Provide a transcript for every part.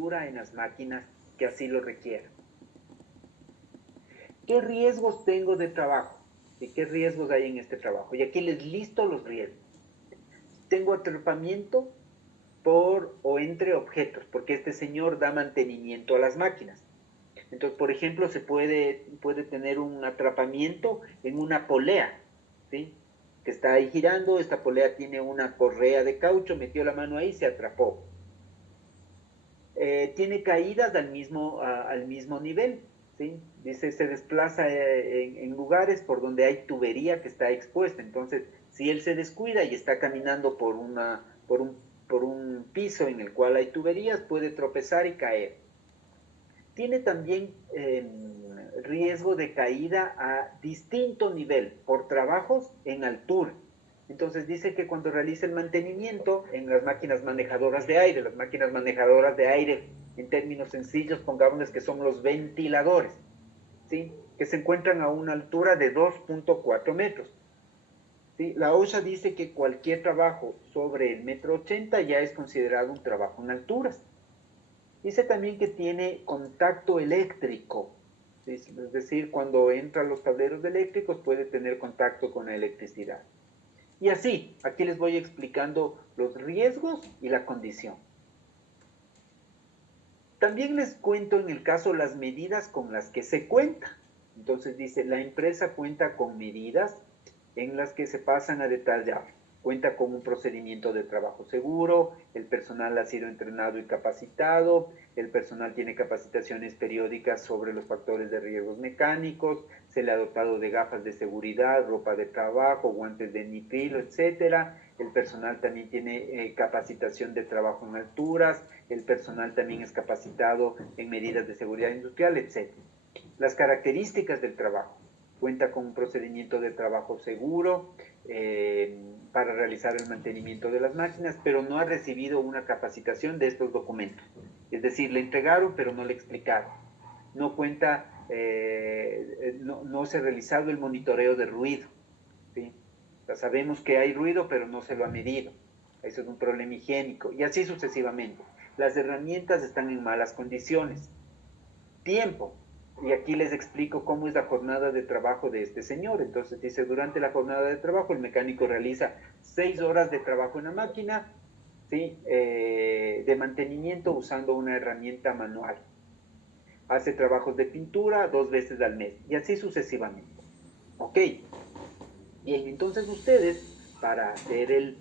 pintura en las máquinas que así lo requieran. ¿Qué riesgos tengo de trabajo? ¿Y qué riesgos hay en este trabajo? Y aquí les listo los riesgos. Tengo atrapamiento por o entre objetos, porque este señor da mantenimiento a las máquinas. Entonces, por ejemplo, se puede tener un atrapamiento en una polea, ¿sí? Que está ahí girando, esta polea tiene una correa de caucho, metió la mano ahí, se atrapó. Tiene caídas al mismo nivel, ¿sí? Dice, se desplaza en lugares por donde hay tubería que está expuesta. Entonces, si él se descuida y está caminando por un piso en el cual hay tuberías, puede tropezar y caer. Tiene también riesgo de caída a distinto nivel por trabajos en altura. Entonces dice que cuando realiza el mantenimiento en las máquinas manejadoras de aire, en términos sencillos, pongámosles que son los ventiladores, ¿sí? Que se encuentran a una altura de 2.4 metros. ¿Sí? La OSHA dice que cualquier trabajo sobre el 1,80 m ya es considerado un trabajo en alturas. Dice también que tiene contacto eléctrico, ¿sí? Es decir, cuando entran los tableros eléctricos puede tener contacto con la electricidad. Y así, aquí les voy explicando los riesgos y la condición. También les cuento en el caso las medidas con las que se cuenta. Entonces dice, la empresa cuenta con medidas en las que se pasan a detallar. Cuenta con un procedimiento de trabajo seguro, el personal ha sido entrenado y capacitado, el personal tiene capacitaciones periódicas sobre los factores de riesgos mecánicos, se le ha dotado de gafas de seguridad, ropa de trabajo, guantes de nitrilo, etc. El personal también tiene capacitación de trabajo en alturas, el personal también es capacitado en medidas de seguridad industrial, etc. Las características del trabajo. Cuenta con un procedimiento de trabajo seguro para realizar el mantenimiento de las máquinas, pero no ha recibido una capacitación de estos documentos. Es decir, le entregaron, pero no le explicaron. No cuenta, no se ha realizado el monitoreo de ruido, ¿sí? O sea, sabemos que hay ruido, pero no se lo ha medido. Eso es un problema higiénico. Y así sucesivamente. Las herramientas están en malas condiciones. Tiempo. Y aquí les explico cómo es la jornada de trabajo de este señor. Entonces dice, durante la jornada de trabajo el mecánico realiza 6 horas de trabajo en la máquina, ¿sí? De mantenimiento usando una herramienta manual. Hace trabajos de pintura 2 veces al mes y así sucesivamente. Ok. Bien, entonces ustedes para hacer el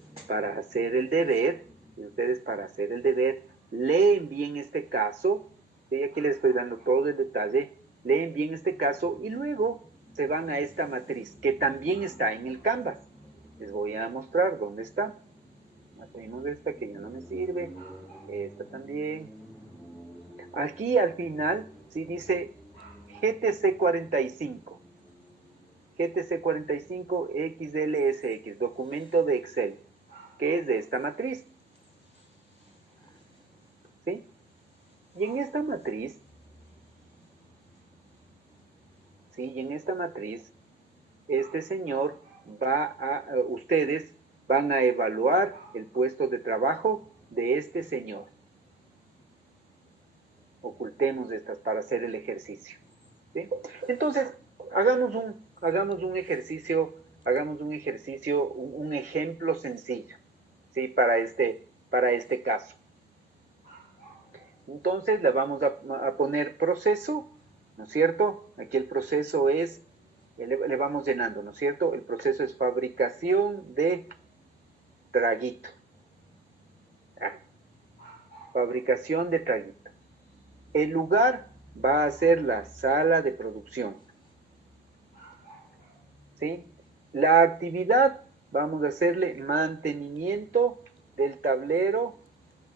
deber, leen bien este caso. ¿Sí? Aquí les estoy dando todo el detalle. Leen bien este caso y luego se van a esta matriz que también está en el Canvas. Les voy a mostrar dónde está. Tenemos esta que ya no me sirve. Esta también. Aquí al final sí dice GTC 45. GTC 45 XLSX, documento de Excel, que es de esta matriz. ¿Sí? Y en esta matriz, ¿sí? Y en esta matriz, este señor ustedes van a evaluar el puesto de trabajo de este señor. Ocultemos estas para hacer el ejercicio. ¿Sí? Entonces, hagamos un ejercicio, un ejemplo sencillo, ¿sí? Para este caso. Entonces le vamos a poner proceso, ¿no es cierto? Aquí el proceso es, le vamos llenando, ¿no es cierto? El proceso es fabricación de traguito. Fabricación de traguito. El lugar va a ser la sala de producción. ¿Sí? La actividad, vamos a hacerle mantenimiento del tablero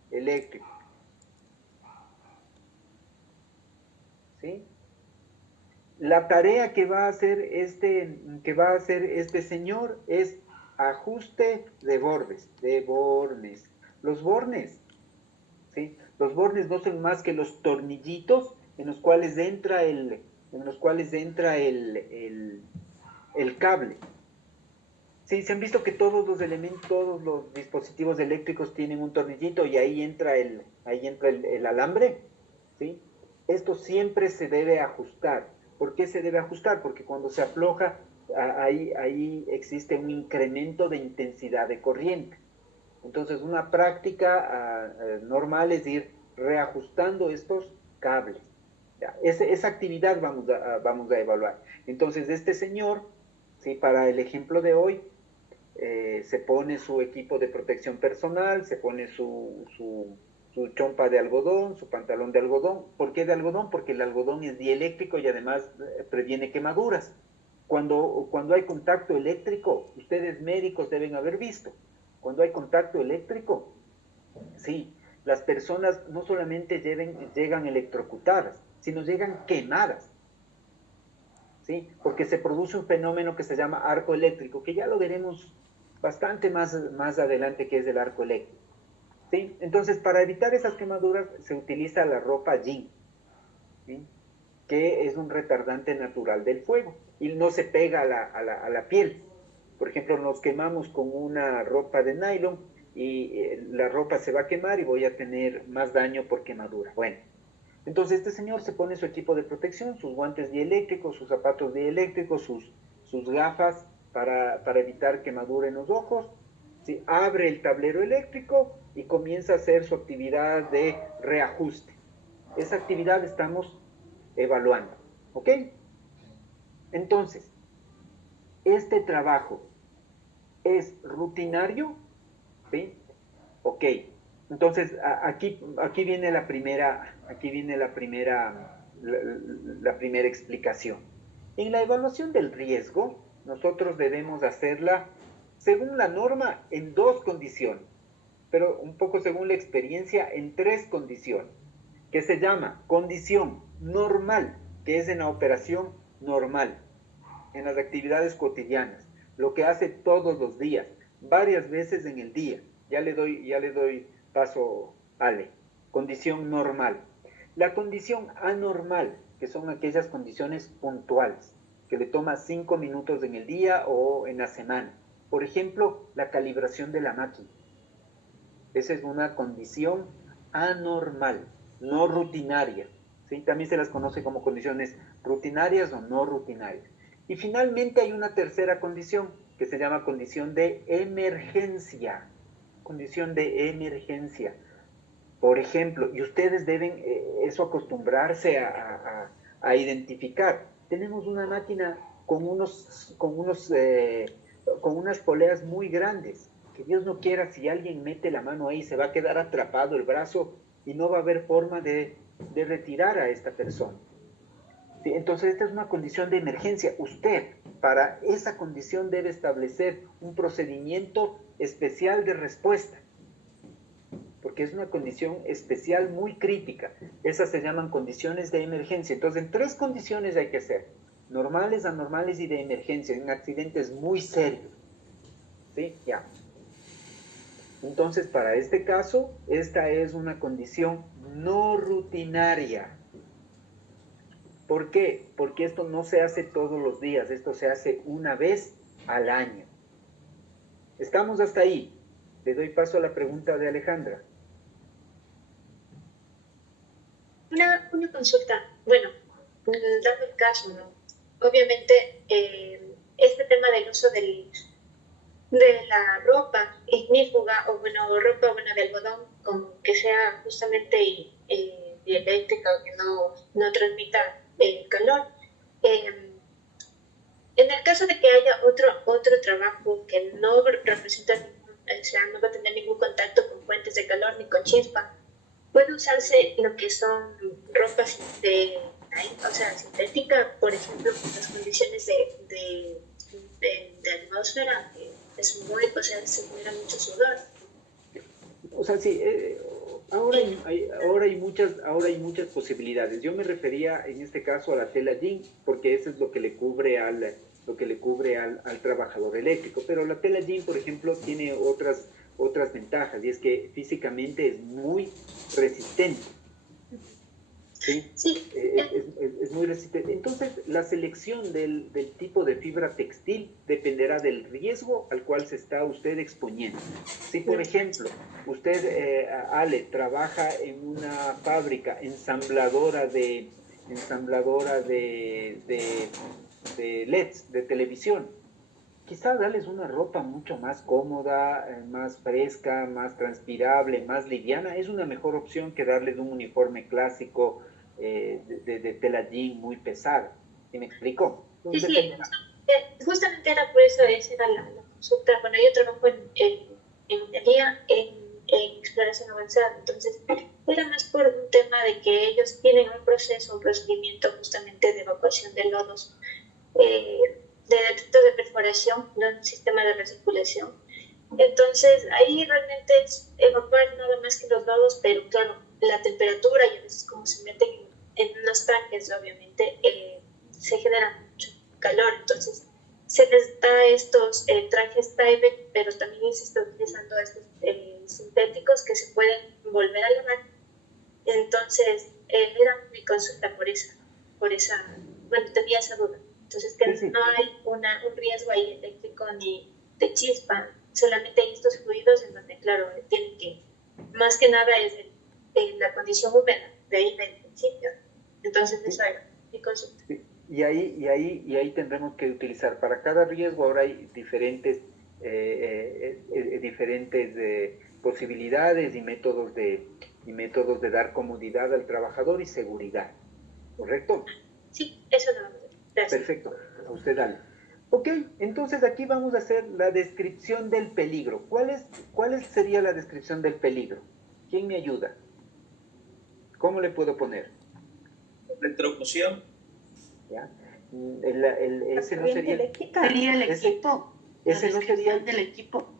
eléctrico. ¿Sí? La tarea que va a hacer este señor es ajuste de bornes. Los bornes, ¿sí? Los bornes no son más que los tornillitos en los cuales entra el cable. Sí, se han visto que todos los elementos, todos los dispositivos eléctricos tienen un tornillito y ahí entra el alambre, ¿sí? Esto siempre se debe ajustar. ¿Por qué se debe ajustar? Porque cuando se afloja, ahí existe un incremento de intensidad de corriente. Entonces, una práctica normal es ir reajustando estos cables. Ya, esa actividad vamos a evaluar. Entonces, este señor, ¿sí? Para el ejemplo de hoy, se pone su equipo de protección personal, se pone su chompa de algodón, su pantalón de algodón. ¿Por qué de algodón? Porque el algodón es dieléctrico y además previene quemaduras. Cuando hay contacto eléctrico, ustedes médicos deben haber visto, cuando hay contacto eléctrico, sí, las personas no solamente llegan electrocutadas, sino llegan quemadas. ¿Sí? Porque se produce un fenómeno que se llama arco eléctrico, que ya lo veremos bastante más adelante, que es el arco eléctrico. ¿Sí? Entonces, para evitar esas quemaduras se utiliza la ropa jean, ¿sí? Que es un retardante natural del fuego y no se pega a la piel. Por ejemplo, nos quemamos con una ropa de nylon y la ropa se va a quemar y voy a tener más daño por quemadura. Bueno, entonces este señor se pone su equipo de protección, sus guantes dieléctricos, sus zapatos dieléctricos, sus gafas para evitar quemadura en los ojos, ¿sí? Abre el tablero eléctrico y comienza a hacer su actividad de reajuste. Esa actividad estamos evaluando, ¿ok? Entonces, este trabajo es rutinario, ¿sí? Ok, entonces aquí viene la primera explicación. En la evaluación del riesgo, nosotros debemos hacerla según la norma en dos condiciones, pero un poco según la experiencia en tres condiciones, que se llama condición normal, que es en la operación normal, en las actividades cotidianas, lo que hace todos los días, varias veces en el día. Ya le doy paso, Ale. Condición normal. La condición anormal, que son aquellas condiciones puntuales, que le toma 5 minutos en el día o en la semana. Por ejemplo, la calibración de la máquina. Esa es una condición anormal, no rutinaria. ¿Sí? También se las conoce como condiciones rutinarias o no rutinarias. Y finalmente hay una tercera condición que se llama condición de emergencia. Condición de emergencia. Por ejemplo, y ustedes deben eso acostumbrarse a identificar. Tenemos una máquina con unas poleas muy grandes. Que Dios no quiera, si alguien mete la mano ahí, se va a quedar atrapado el brazo y no va a haber forma de retirar a esta persona. ¿Sí? Entonces, esta es una condición de emergencia. Usted, para esa condición, debe establecer un procedimiento especial de respuesta, porque es una condición especial muy crítica. Esas se llaman condiciones de emergencia. Entonces, en tres condiciones hay que hacer: normales, anormales y de emergencia, en accidentes muy serios. ¿Sí? Ya. Entonces, para este caso, esta es una condición no rutinaria. ¿Por qué? Porque esto no se hace todos los días, esto se hace una vez al año. ¿Estamos hasta ahí? Le doy paso a la pregunta de Alejandra. Una consulta. Bueno, dando el caso, ¿no? Obviamente, este tema del uso de la ropa ignífuga o bueno, ropa buena de algodón, como que sea justamente dieléctrica o que no transmita calor. En el caso de que haya otro trabajo que no representa, o sea, no va a tener ningún contacto con fuentes de calor ni con chispa, puede usarse lo que son ropas o sea, sintética, por ejemplo, con las condiciones de atmósfera, es muy, o sea, se genera mucho sudor. O sea, sí, ahora hay muchas posibilidades. Yo me refería en este caso a la tela jean, porque eso es lo que le cubre al trabajador eléctrico. Pero la tela jean, por ejemplo, tiene otras ventajas, y es que físicamente es muy resistente. ¿sí? Sí. Es muy resistente. Entonces, la selección del tipo de fibra textil dependerá del riesgo al cual se está usted exponiendo. Si, por ejemplo, usted, Ale, trabaja en una fábrica ensambladora de LEDs, de televisión, quizás darles una ropa mucho más cómoda, más fresca, más transpirable, más liviana, es una mejor opción que darles un uniforme clásico de tela jean muy pesada. ¿Sí me explico? Sí, Entonces sí, dependerá. justamente era por eso, esa era la consulta. Bueno, yo trabajo en minería, en exploración avanzada, entonces era más por un tema de que ellos tienen un proceso, un procedimiento justamente de evacuación de lodos, de detector de perforación, no un sistema de recirculación. Entonces, ahí realmente es evacuar nada más que los lodos, pero claro, la temperatura y a veces como se meten en unos tanques, obviamente, se genera mucho calor. Entonces, se les da estos trajes Tyvek, pero también se está utilizando estos sintéticos que se pueden volver a lavar. Entonces, era mi consulta bueno, tenía esa duda. Entonces, que Sí, sí. no hay un riesgo ahí eléctrico ni de chispa, solamente hay estos fluidos en donde, claro, tienen que, más que nada es en la condición húmeda, de ahí del principio. Entonces, Sí, eso era mi consulta. sí. Y ahí tendremos que utilizar, para cada riesgo ahora hay diferentes posibilidades y métodos de dar comodidad al trabajador y seguridad. ¿Correcto? Sí, eso nada más. Gracias. Perfecto. A usted, dale. Ok, entonces aquí vamos a hacer la descripción del peligro. ¿Cuál sería la descripción del peligro? ¿Quién me ayuda? ¿Cómo le puedo poner? Electrocución. ¿Ya? La Ese no corriente sería eléctrica. Sería el equipo, la ese no sería descripción del equipo.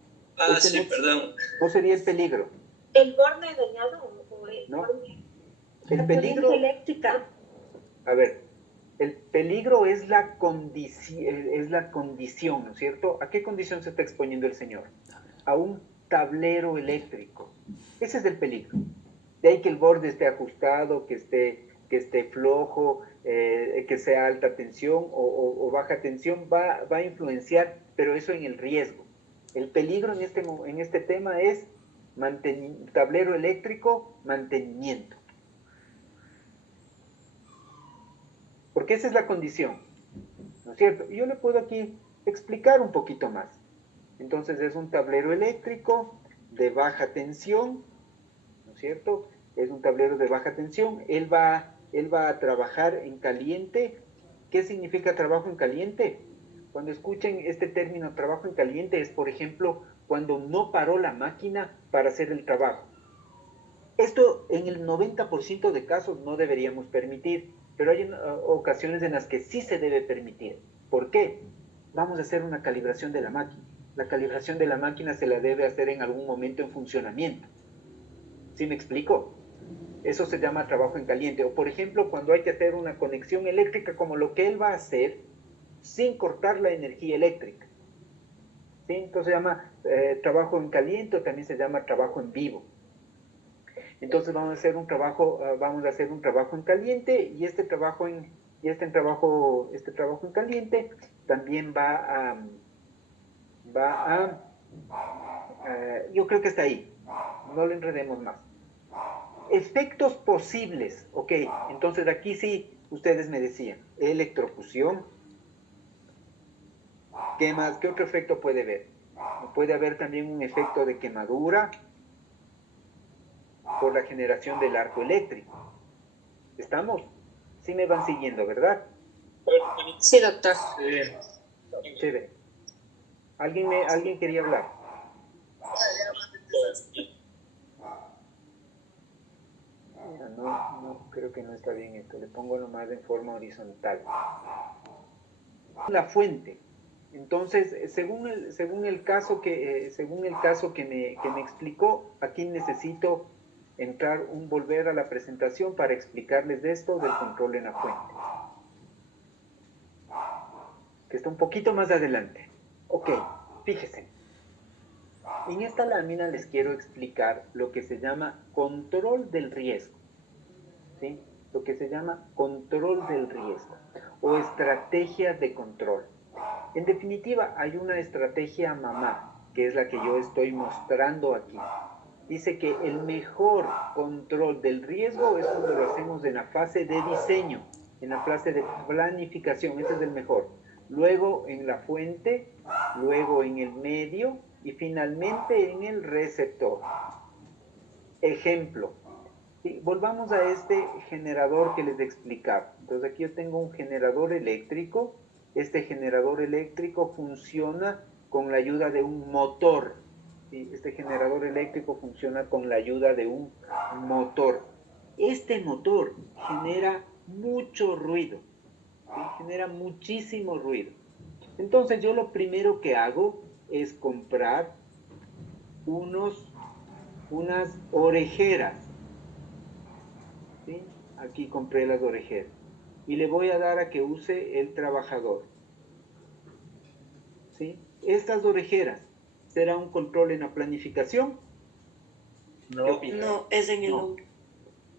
ese Sí, no, perdón. no sería el peligro, ¿El borne dañado o el ¿no? borne? El La corriente peligro, eléctrica. a ver, el peligro es la condición, ¿no es cierto? ¿A qué condición se está exponiendo el señor? A un tablero eléctrico. Ese es el peligro. De ahí que el borde esté ajustado, que esté flojo, que sea alta tensión o baja tensión, va a influenciar, pero eso en el riesgo. El peligro en este tema es tablero eléctrico, mantenimiento. Porque esa es la condición, ¿no es cierto? Y yo le puedo aquí explicar un poquito más. Entonces es un tablero eléctrico de baja tensión, ¿no es cierto? Es un tablero de baja tensión. Él va a trabajar en caliente. ¿Qué significa trabajo en caliente? Cuando escuchen este término trabajo en caliente es, por ejemplo, cuando no paró la máquina para hacer el trabajo. Esto en el 90% de casos no deberíamos permitir, pero hay ocasiones en las que sí se debe permitir. ¿Por qué? Vamos a hacer una calibración de la máquina. La calibración de la máquina se la debe hacer en algún momento en funcionamiento. ¿Sí me explico? Eso se llama trabajo en caliente. O por ejemplo, cuando hay que hacer una conexión eléctrica, como lo que él va a hacer, sin cortar la energía eléctrica. ¿Sí? Entonces se llama trabajo en caliente, o también se llama trabajo en vivo. Entonces vamos a hacer un trabajo en caliente, y este trabajo en caliente también yo creo que está ahí. No lo enredemos más. Efectos posibles, ok, entonces aquí sí, ustedes me decían, electrocución, ¿qué más? ¿Qué otro efecto puede haber? Puede haber también un efecto de quemadura por la generación del arco eléctrico. ¿Estamos? Sí me van siguiendo, ¿verdad? Sí, doctor. Chévere. ¿Alguien quería hablar? Mira, no, creo que no está bien esto. Le pongo nomás en forma horizontal. La fuente. Entonces, según el caso que me explicó, aquí necesito volver a la presentación para explicarles de esto del control en la fuente, que está un poquito más adelante. Ok, fíjense. En esta lámina les quiero explicar lo que se llama control del riesgo, ¿sí? lo que se llama control del riesgo o estrategia de control. En definitiva, hay una estrategia mamá, que es la que yo estoy mostrando aquí. Dice que el mejor control del riesgo es cuando lo hacemos en la fase de diseño, en la fase de planificación, ese es el mejor. Luego en la fuente, luego en el medio y finalmente en el receptor. Ejemplo, volvamos a este generador que les explicaba. Entonces aquí yo tengo un generador eléctrico. Este generador eléctrico funciona con la ayuda de un motor. ¿Sí? Este generador eléctrico funciona con la ayuda de un motor. Este motor genera mucho ruido. ¿Sí? Genera muchísimo ruido. Entonces yo lo primero que hago es comprar unas orejeras. ¿Sí? Aquí compré las orejeras. Y le voy a dar a que use el trabajador. ¿Sí? Estas orejeras, ¿será un control en la planificación? No. No, es en el hombre.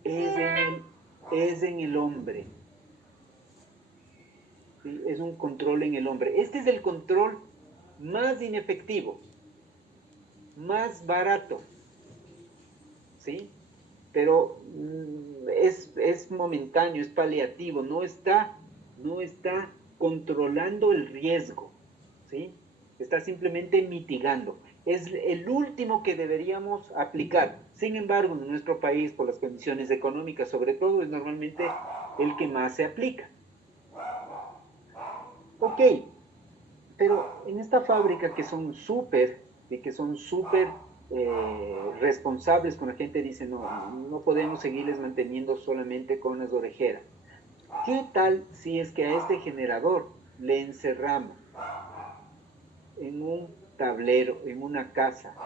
Es en el hombre. ¿Sí? Es un control en el hombre. Este es el control más inefectivo, más barato. ¿Sí? Pero es momentáneo, es paliativo, no está controlando el riesgo, ¿sí? Está simplemente mitigando. Es el último que deberíamos aplicar. Sin embargo, en nuestro país, por las condiciones económicas sobre todo, es normalmente el que más se aplica. Ok, pero en esta fábrica que son súper responsables con la gente, dice no podemos seguirles manteniendo solamente con las orejeras. ¿Qué tal si es que a este generador le encerramos en un tablero, en una casa,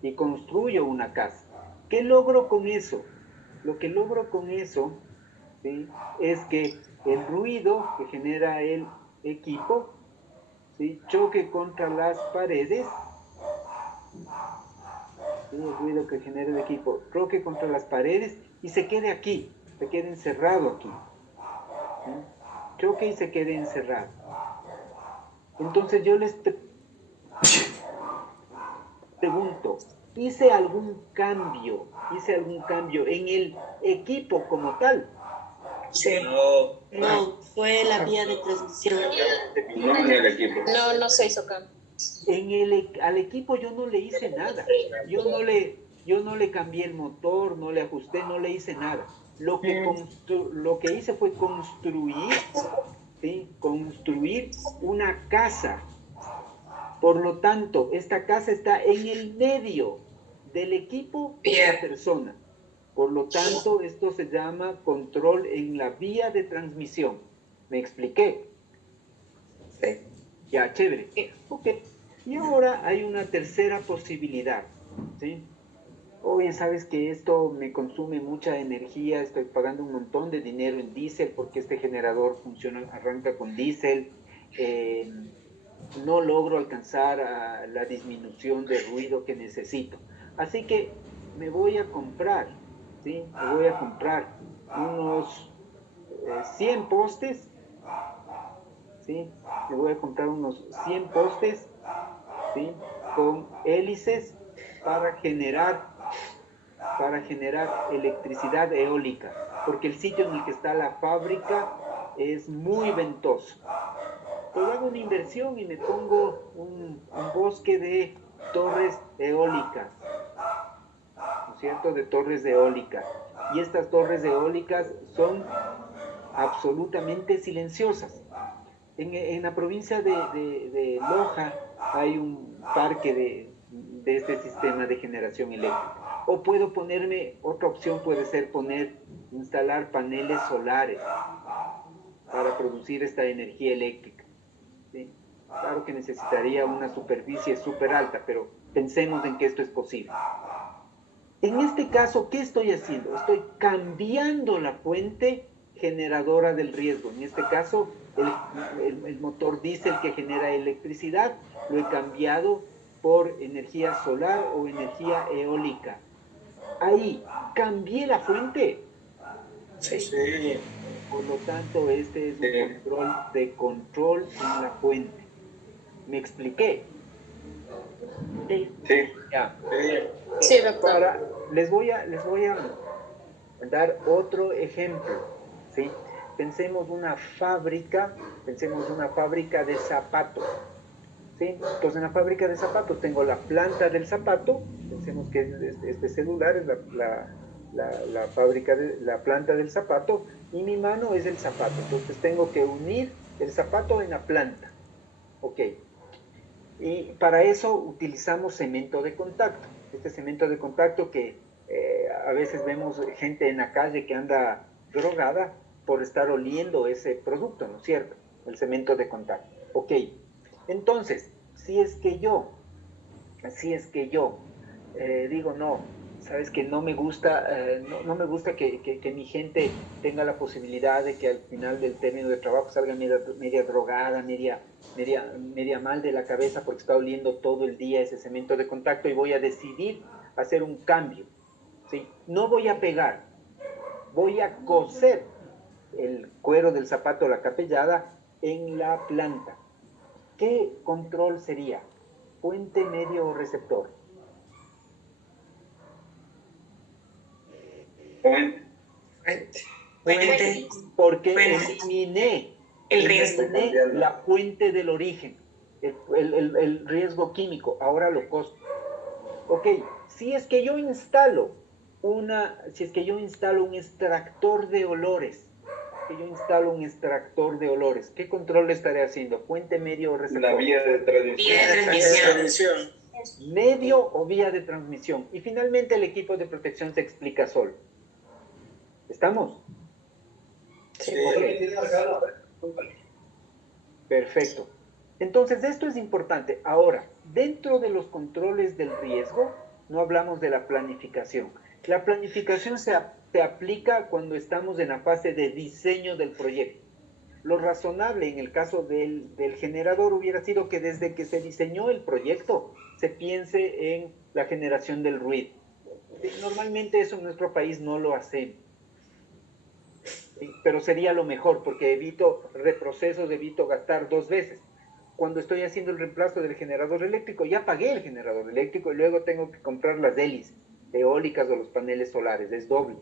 y construyo una casa? ¿Qué logro con eso? Lo que logro con eso, ¿sí?, es que el ruido que genera el equipo, ¿sí?, choque contra las paredes. El ruido que genera el equipo choque contra las paredes y se quede aquí, se quede encerrado aquí. ¿Sí? Choque y se quede encerrado. Entonces yo les pregunto, ¿hice algún cambio en el equipo como tal? Sí. No, fue la vía de transmisión. No en el equipo. No se hizo cambio. Al equipo yo no le hice nada. Yo no le cambié el motor, no le ajusté, no le hice nada. Lo que hice fue construir, ¿sí?, construir una casa. Por lo tanto, esta casa está en el medio del equipo y de la persona. Por lo tanto, esto se llama control en la vía de transmisión. ¿Me expliqué? Sí. Ya, chévere. Ok. Y ahora hay una tercera posibilidad, ¿sí? Oye, sabes que esto me consume mucha energía, estoy pagando un montón de dinero en diésel porque este generador arranca con diésel, no logro alcanzar la disminución de ruido que necesito. Así que me voy a comprar, ¿sí? Me voy a comprar unos 100 postes, ¿sí? Me voy a comprar unos 100 postes, ¿sí?, con hélices para generar electricidad eólica, porque el sitio en el que está la fábrica es muy ventoso. Pues hago una inversión y me pongo un bosque de torres eólicas, ¿no es cierto?, de torres eólicas. Y estas torres eólicas son absolutamente silenciosas. En la provincia de Loja hay un parque de este sistema de generación eléctrica. O puedo ponerme, otra opción puede ser instalar paneles solares para producir esta energía eléctrica. ¿Sí? Claro que necesitaría una superficie súper alta, pero pensemos en que esto es posible. En este caso, ¿qué estoy haciendo? Estoy cambiando la fuente generadora del riesgo. En este caso, el motor diésel que genera electricidad, lo he cambiado por energía solar o energía eólica. Ahí, ¿cambié la fuente? Sí. Por lo tanto, este es un control en la fuente. ¿Me expliqué? Sí. Sí. Ya. Sí, doctor. Les voy a dar otro ejemplo, ¿sí? Pensemos una fábrica de zapatos, ¿sí? Entonces en la fábrica de zapatos tengo la planta del zapato, pensemos que este celular es la fábrica de la planta del zapato y mi mano es el zapato, entonces tengo que unir el zapato en la planta, ¿ok? Y para eso utilizamos cemento de contacto. Este cemento de contacto que a veces vemos gente en la calle que anda drogada por estar oliendo ese producto, ¿no es cierto? El cemento de contacto. Ok. Entonces, si es que yo digo, no, sabes que no me gusta, no me gusta que mi gente tenga la posibilidad de que al final del término de trabajo salga media drogada, media mal de la cabeza porque está oliendo todo el día ese cemento de contacto y voy a decidir hacer un cambio, ¿sí? No voy a pegar, voy a coser el cuero del zapato, la capellada, en la planta. ¿Qué control sería? ¿Fuente, medio o receptor? Fuente. Fuente. Porque Fuente. El riesgo. eliminé la fuente del origen, el riesgo químico, ahora lo costo. Ok, si es que yo instalo un extractor de olores, ¿qué control le estaré haciendo? ¿Fuente, medio o receptor? La vía de transmisión. Vía de transmisión. Medio o vía de transmisión. Y finalmente el equipo de protección se explica solo. ¿Estamos? Sí. Okay. Perfecto. Entonces, esto es importante. Ahora, dentro de los controles del riesgo, no hablamos de la planificación. La planificación se aplica cuando estamos en la fase de diseño del proyecto. Lo razonable en el caso del generador hubiera sido que desde que se diseñó el proyecto se piense en la generación del ruido. Normalmente eso en nuestro país no lo hacemos. Pero sería lo mejor porque evito reprocesos, evito gastar 2 veces. Cuando estoy haciendo el reemplazo del generador eléctrico, ya pagué el generador eléctrico y luego tengo que comprar las hélices eólicas o los paneles solares, es doble.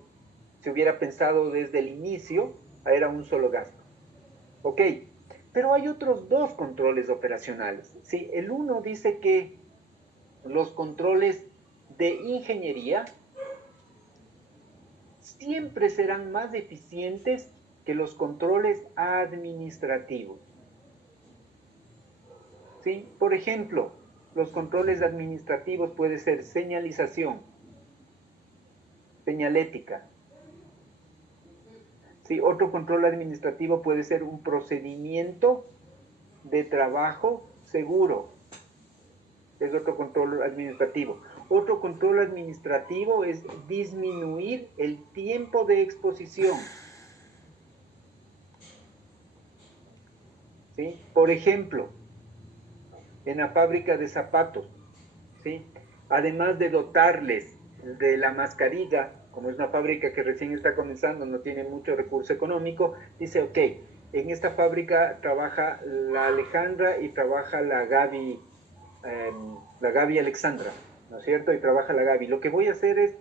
Si hubiera pensado desde el inicio, era un solo gasto. Ok, pero hay otros 2 controles operacionales. ¿Sí? El uno dice que los controles de ingeniería siempre serán más eficientes que los controles administrativos. ¿Sí? Por ejemplo, los controles administrativos pueden ser señalización, señalética. ¿Sí? Otro control administrativo puede ser un procedimiento de trabajo seguro. Es otro control administrativo. Otro control administrativo es disminuir el tiempo de exposición. ¿Sí? Por ejemplo, en la fábrica de zapatos, ¿sí? Además de dotarles de la mascarilla, como es una fábrica que recién está comenzando, no tiene mucho recurso económico, dice, ok, en esta fábrica trabaja la Alejandra y trabaja la Gaby Alexandra, ¿no es cierto? Y trabaja la Gaby. Lo que voy a hacer es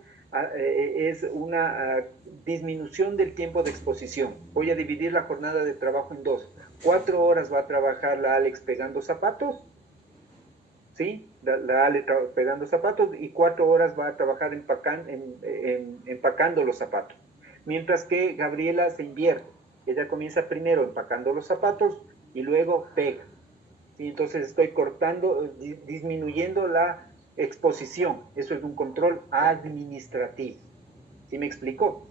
una disminución del tiempo de exposición. Voy a dividir la jornada de trabajo en 2. 4 horas va a trabajar la Alex pegando zapatos, ¿sí? La Ale pegando zapatos y 4 horas va a trabajar empacando los zapatos. Mientras que Gabriela se invierte. Ella comienza primero empacando los zapatos y luego pega. ¿Sí? Entonces estoy disminuyendo la exposición. Eso es un control administrativo. ¿Sí me explicó?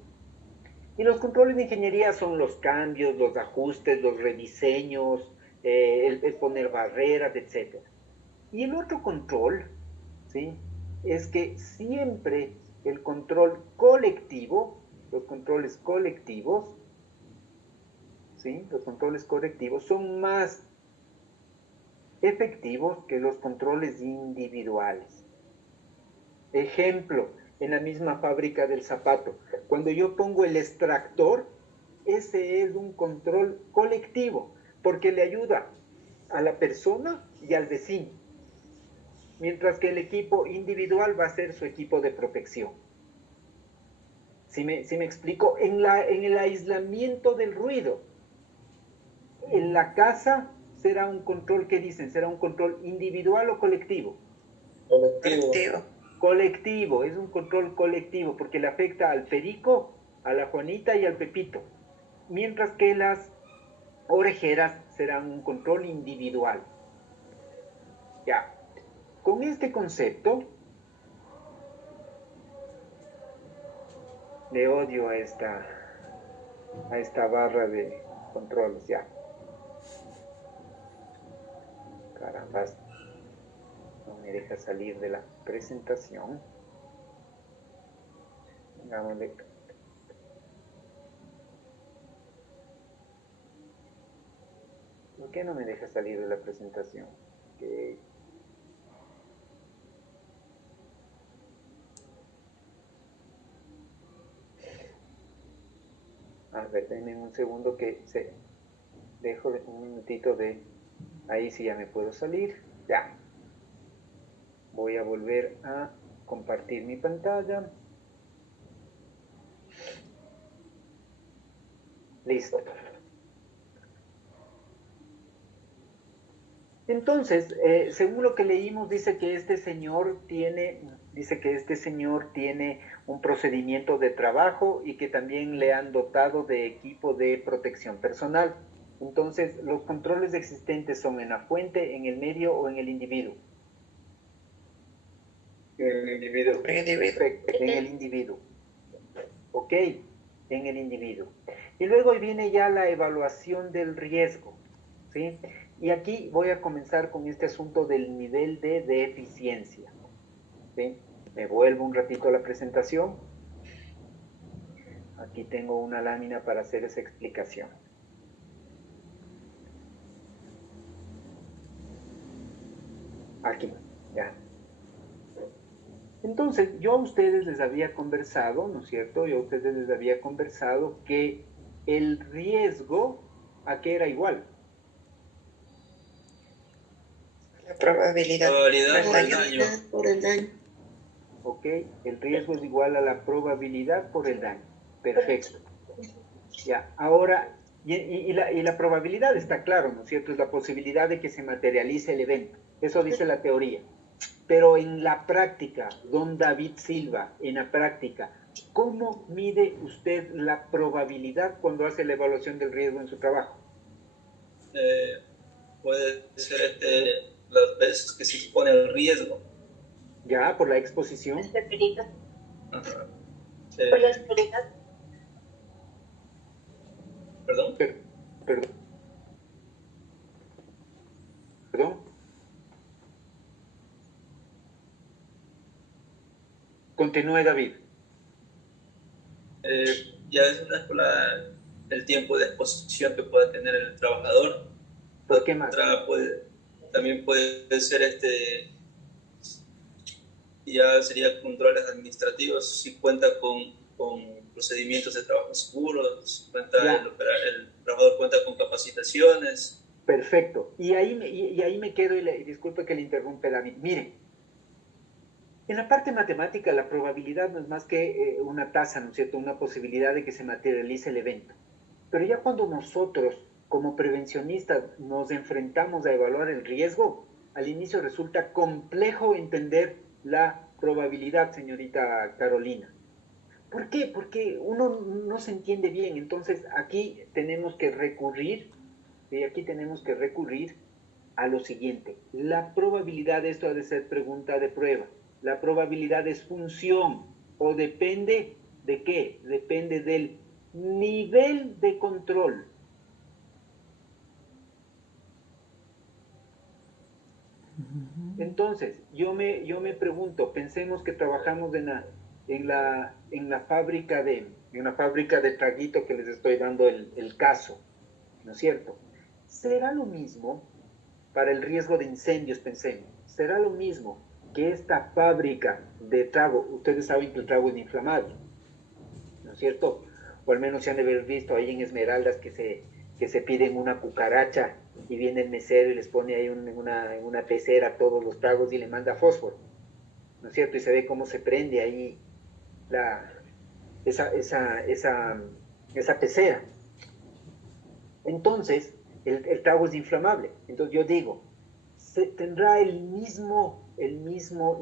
Y los controles de ingeniería son los cambios, los ajustes, los rediseños, el poner barreras, etc. Y el otro control, ¿sí? Es que siempre el control colectivo, los controles colectivos, ¿sí? Los controles colectivos son más efectivos que los controles individuales. Ejemplo, en la misma fábrica del zapato. Cuando yo pongo el extractor, ese es un control colectivo, porque le ayuda a la persona y al vecino, mientras que el equipo individual va a ser su equipo de protección. ¿Sí me explico? En el aislamiento del ruido, en la casa será un control, ¿qué dicen? ¿Será un control individual o colectivo? Colectivo. Colectivo, es un control colectivo, porque le afecta al Perico, a la Juanita y al Pepito, mientras que las orejeras serán un control individual. Ya, con este concepto, le odio a esta barra de controles, ya. Caramba, no me deja salir de la presentación. Hagámosle. ¿Por qué no me deja salir de la presentación? Okay. A ver, denme un segundo que se dejo un minutito de... Ahí sí ya me puedo salir. Ya. Voy a volver a compartir mi pantalla. Listo. Entonces, según lo que leímos, dice que este señor tiene un procedimiento de trabajo y que también le han dotado de equipo de protección personal. Entonces, los controles existentes son en la fuente, en el medio o en el individuo. En el individuo. Perfecto, en el individuo. Ok, en el individuo. Y luego viene ya la evaluación del riesgo, ¿sí? Y aquí voy a comenzar con este asunto del nivel de deficiencia, ¿sí? Me vuelvo un ratito a la presentación. Aquí tengo una lámina para hacer esa explicación. Aquí, ya. Entonces, yo a ustedes les había conversado, ¿no es cierto? Yo a ustedes les había conversado que el riesgo, ¿a qué era igual? La probabilidad Por el daño. ¿Ok? El riesgo es igual a la probabilidad por el daño. Perfecto. Ya, ahora, y la probabilidad está claro, ¿no es cierto? Es la posibilidad de que se materialice el evento. Eso dice la teoría. Pero en la práctica, don David Silva, en la práctica, ¿cómo mide usted la probabilidad cuando hace la evaluación del riesgo en su trabajo? Puede ser las veces que se expone al riesgo. Ya, por la exposición. Ajá. Por la seguridad. ¿Perdón? Perdón. Continúe, David. Ya es el tiempo de exposición que pueda tener el trabajador. ¿Por qué más? También puede ser ya sería controles administrativos, si cuenta con procedimientos de trabajo seguros, si el trabajador cuenta con capacitaciones. Perfecto. Y ahí me quedo, y disculpe que le interrumpe, David. Miren, en la parte matemática la probabilidad no es más que una tasa, ¿no es cierto? Una posibilidad de que se materialice el evento. Pero ya cuando nosotros, como prevencionistas, nos enfrentamos a evaluar el riesgo, al inicio resulta complejo entender la probabilidad, señorita Carolina. ¿Por qué? Porque uno no se entiende bien. Entonces aquí tenemos que recurrir, ¿sí? Aquí tenemos que recurrir a lo siguiente. La probabilidad, esto ha de ser pregunta de prueba. La probabilidad es función o depende de qué? Depende del nivel de control. Entonces, yo me pregunto, pensemos que trabajamos en la fábrica de traguito que les estoy dando el caso, ¿no es cierto? ¿Será lo mismo para el riesgo de incendios, pensemos? ¿Será lo mismo que esta fábrica de trago, ustedes saben que el trago es inflamable, ¿no es cierto? O al menos se han de haber visto ahí en Esmeraldas que se piden una cucaracha y viene el mesero y les pone ahí en una pecera todos los tragos y le manda fósforo, ¿no es cierto? Y se ve cómo se prende ahí la, esa pecera. Entonces, el trago es inflamable. Entonces yo digo, tendrá el mismo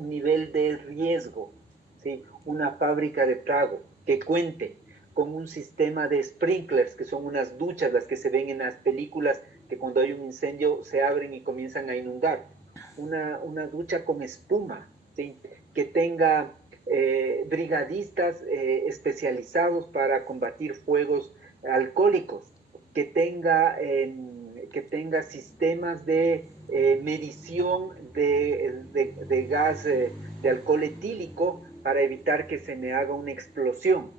nivel de riesgo, ¿sí? Una fábrica de trago que cuente con un sistema de sprinklers, que son unas duchas, las que se ven en las películas, que cuando hay un incendio se abren y comienzan a inundar. Una ducha con espuma, ¿sí? Que tenga brigadistas especializados para combatir fuegos alcohólicos, que tenga sistemas de medición de gas de alcohol etílico para evitar que se me haga una explosión.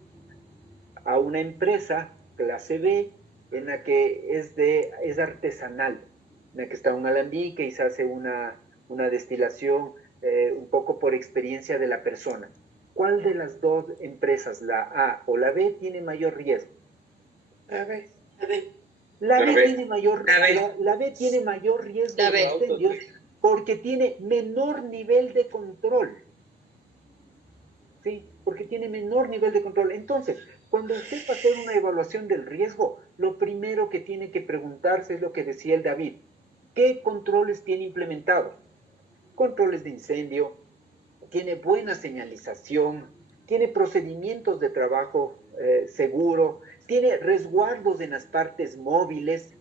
A una empresa clase B en la que es artesanal, en la que está un alambique y se hace una destilación un poco por experiencia de la persona. ¿Cuál de las dos empresas, la A o la B, tiene mayor riesgo? A ver. La B tiene mayor riesgo de incendios porque tiene menor nivel de control. ¿Sí? Porque tiene menor nivel de control. Entonces, cuando usted va a hacer una evaluación del riesgo, lo primero que tiene que preguntarse es lo que decía el David. ¿Qué controles tiene implementados? Controles de incendio, tiene buena señalización, tiene procedimientos de trabajo seguro, tiene resguardos en las partes móviles,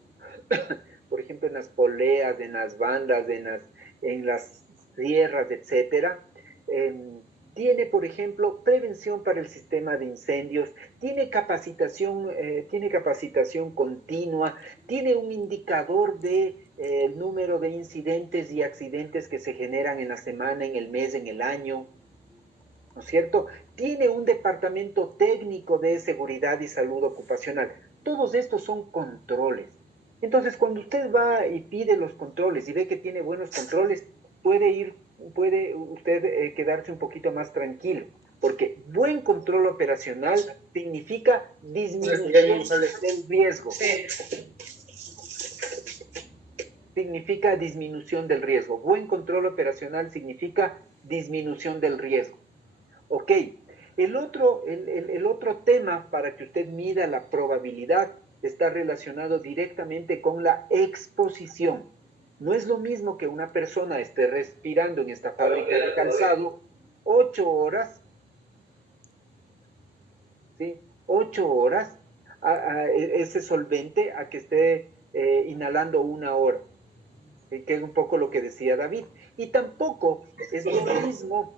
por ejemplo en las poleas, en las bandas, en las sierras, etc. Tiene, por ejemplo, prevención para el sistema de incendios, tiene capacitación continua, tiene un indicador de número de incidentes y accidentes que se generan en la semana, en el mes, en el año, ¿no es cierto? Tiene un departamento técnico de seguridad y salud ocupacional. Todos estos son controles. Entonces, cuando usted va y pide los controles y ve que tiene buenos controles, puede usted quedarse un poquito más tranquilo, porque buen control operacional significa disminución del riesgo. Significa disminución del riesgo. Buen control operacional significa disminución del riesgo. Ok, el otro tema para que usted mida la probabilidad está relacionado directamente con la exposición. No es lo mismo que una persona esté respirando en esta fábrica de calzado 8 horas, ¿sí? 8 horas ese solvente a que esté inhalando 1 hora, que es un poco lo que decía David. Y tampoco es lo mismo.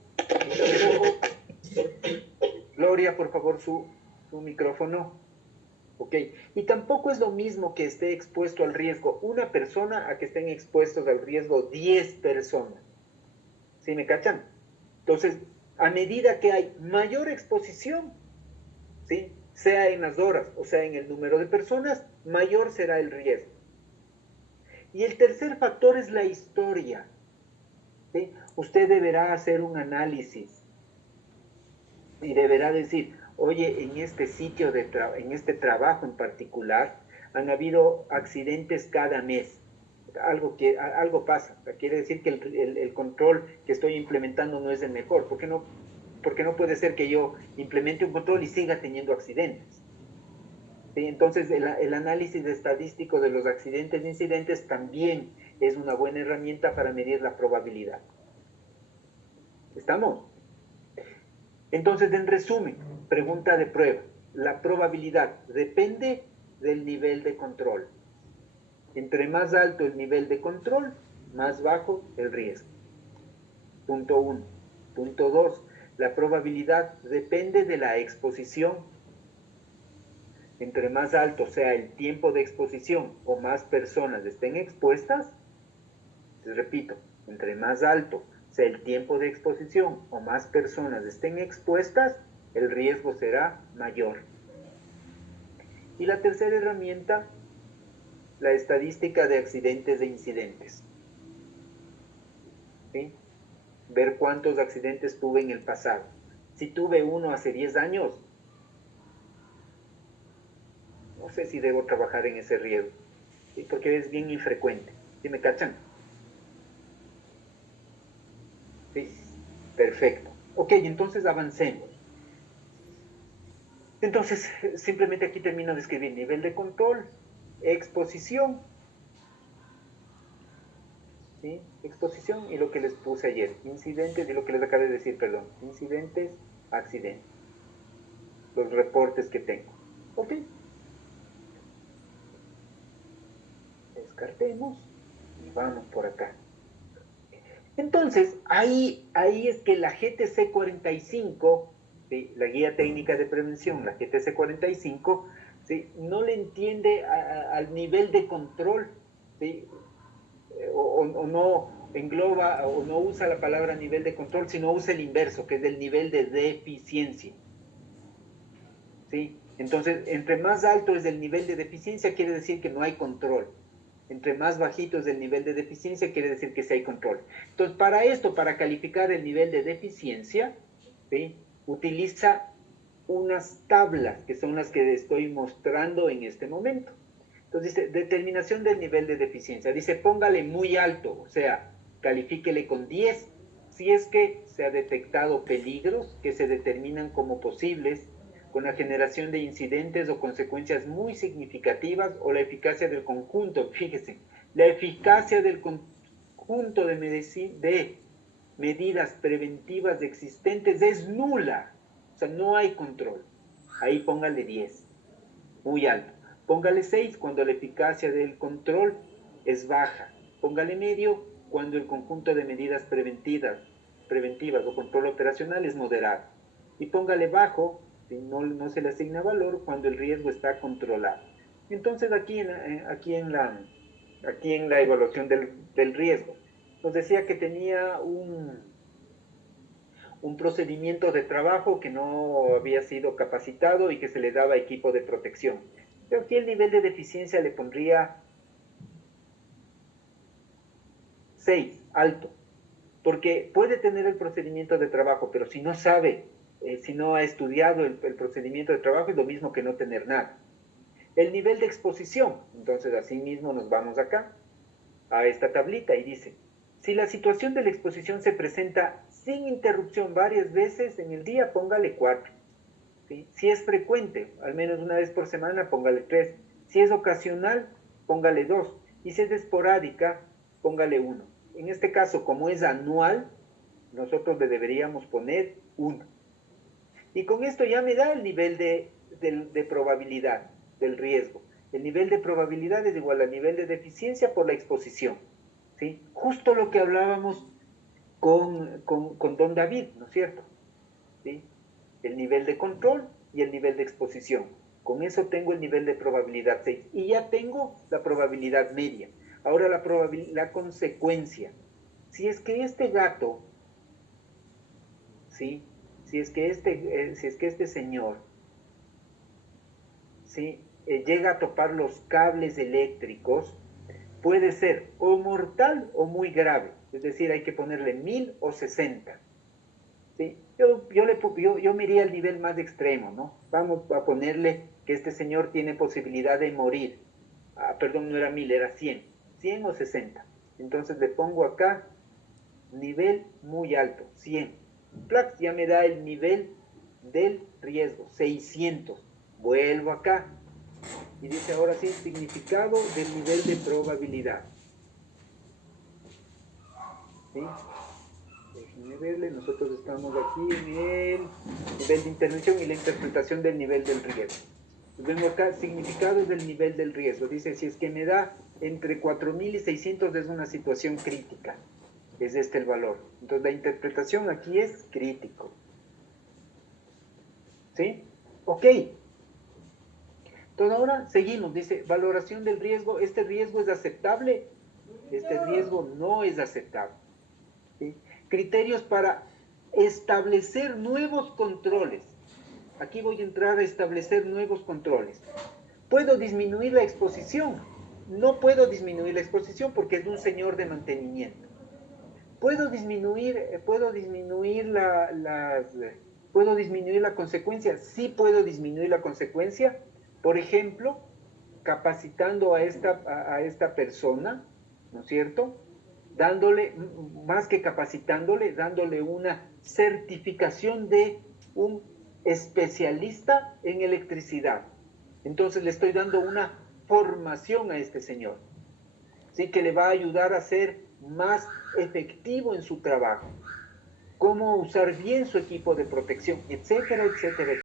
Gloria, por favor, su micrófono. Ok, y tampoco es lo mismo que esté expuesto al riesgo una persona a que estén expuestos al riesgo 10 personas. ¿Sí me cachan? Entonces, a medida que hay mayor exposición, ¿sí? Sea en las horas o sea en el número de personas, mayor será el riesgo. Y el tercer factor es la historia. ¿Sí? Usted deberá hacer un análisis y deberá decir, oye, en este sitio, en este trabajo en particular, han habido accidentes cada mes. Algo pasa. Quiere decir que el control que estoy implementando no es el mejor. Porque no puede ser que yo implemente un control y siga teniendo accidentes. ¿Sí? Entonces, el análisis estadístico de los accidentes e incidentes también es una buena herramienta para medir la probabilidad. ¿Estamos? Entonces, en resumen, pregunta de prueba. La probabilidad depende del nivel de control. Entre más alto el nivel de control, más bajo el riesgo. Punto 1. Punto 2. La probabilidad depende de la exposición. Entre más alto sea el tiempo de exposición o más personas estén expuestas, les repito, entre más alto sea el tiempo de exposición o más personas estén expuestas, el riesgo será mayor. Y la tercera herramienta, la estadística de accidentes e incidentes. ¿Sí? ver cuántos accidentes tuve en el pasado. Si tuve uno hace 10 años, no sé si debo trabajar en ese riesgo, ¿sí? Porque es bien infrecuente. ¿Sí me cachan? Sí, perfecto. Ok, entonces avancemos. Entonces, simplemente aquí termino de escribir nivel de control, exposición, ¿sí? Exposición y lo que les puse ayer, incidentes y lo que les acabé de decir, perdón, incidentes, accidentes, los reportes que tengo. Ok. Descartemos y vamos por acá. Entonces, ahí es que la GTC 45, ¿sí? La Guía Técnica de Prevención, la GTC 45, ¿sí? No le entiende al nivel de control, ¿sí? O no engloba o no usa la palabra nivel de control, sino usa el inverso, que es el nivel de deficiencia. ¿Sí? Entonces, entre más alto es el nivel de deficiencia, quiere decir que no hay control. Entre más bajito es el nivel de deficiencia, quiere decir que sí hay control. Entonces, para esto, para calificar el nivel de deficiencia, ¿sí? Utiliza unas tablas, que son las que estoy mostrando en este momento. Entonces dice, determinación del nivel de deficiencia. Dice, póngale muy alto, o sea, califíquele con 10, si es que se ha detectado peligros que se determinan como posibles con la generación de incidentes o consecuencias muy significativas o la eficacia del conjunto. Fíjese, la eficacia del conjunto de medidas preventivas existentes es nula. O sea, no hay control. Ahí póngale 10, muy alto. Póngale 6 cuando la eficacia del control es baja. Póngale medio cuando el conjunto de medidas preventivas o control operacional es moderado. Y póngale bajo, si no se le asigna valor, cuando el riesgo está controlado. Entonces aquí en la evaluación del riesgo, nos decía que tenía un procedimiento de trabajo que no había sido capacitado y que se le daba equipo de protección. Pero aquí el nivel de deficiencia le pondría 6, alto, porque puede tener el procedimiento de trabajo, pero si no sabe, si no ha estudiado el procedimiento de trabajo, es lo mismo que no tener nada. El nivel de exposición, entonces así mismo nos vamos acá, a esta tablita y dice, si la situación de la exposición se presenta sin interrupción varias veces en el día, póngale 4. ¿Sí? Si es frecuente, al menos una vez por semana, póngale 3. Si es ocasional, póngale 2. Y si es esporádica, póngale 1. En este caso, como es anual, nosotros le deberíamos poner 1. Y con esto ya me da el nivel de probabilidad del riesgo. El nivel de probabilidad es igual al nivel de deficiencia por la exposición. ¿Sí? Justo lo que hablábamos con don David, ¿no es cierto? ¿Sí? El nivel de control y el nivel de exposición. Con eso tengo el nivel de probabilidad 6 y ya tengo la probabilidad media. Ahora la consecuencia. Si es que este gato, ¿sí? Si es que este señor, ¿sí? Llega a topar los cables eléctricos, puede ser o mortal o muy grave. Es decir, hay que ponerle 1000 o 60. ¿Sí? Yo me iría al nivel más extremo, ¿no? Vamos a ponerle que este señor tiene posibilidad de morir. Perdón, no era 1000, era 100. 100 o 60. Entonces le pongo acá nivel muy alto, 100. Plax ya me da el nivel del riesgo, 600. Vuelvo acá. Y dice ahora sí, significado del nivel de probabilidad. ¿Sí? Déjenme verle, nosotros estamos aquí en el nivel de intervención y la interpretación del nivel del riesgo. Vengo acá, significado del nivel del riesgo. Dice, si es que me da entre 4000 y 600 es una situación crítica. Es este el valor. Entonces la interpretación aquí es crítico. ¿Sí? Ok. Entonces ahora seguimos. Dice, valoración del riesgo. ¿Este riesgo es aceptable? Este riesgo no es aceptable. ¿Sí? Criterios para establecer nuevos controles. Aquí voy a entrar a establecer nuevos controles. ¿Puedo disminuir la exposición? No puedo disminuir la exposición porque es un señor de mantenimiento. ¿Puedo disminuir la consecuencia? Sí puedo disminuir la consecuencia. Por ejemplo, capacitando a esta persona, ¿no es cierto? Dándole, más que capacitándole, dándole una certificación de un especialista en electricidad. Entonces le estoy dando una formación a este señor, ¿sí? Que le va a ayudar a ser más efectivo en su trabajo, cómo usar bien su equipo de protección, etcétera, etcétera.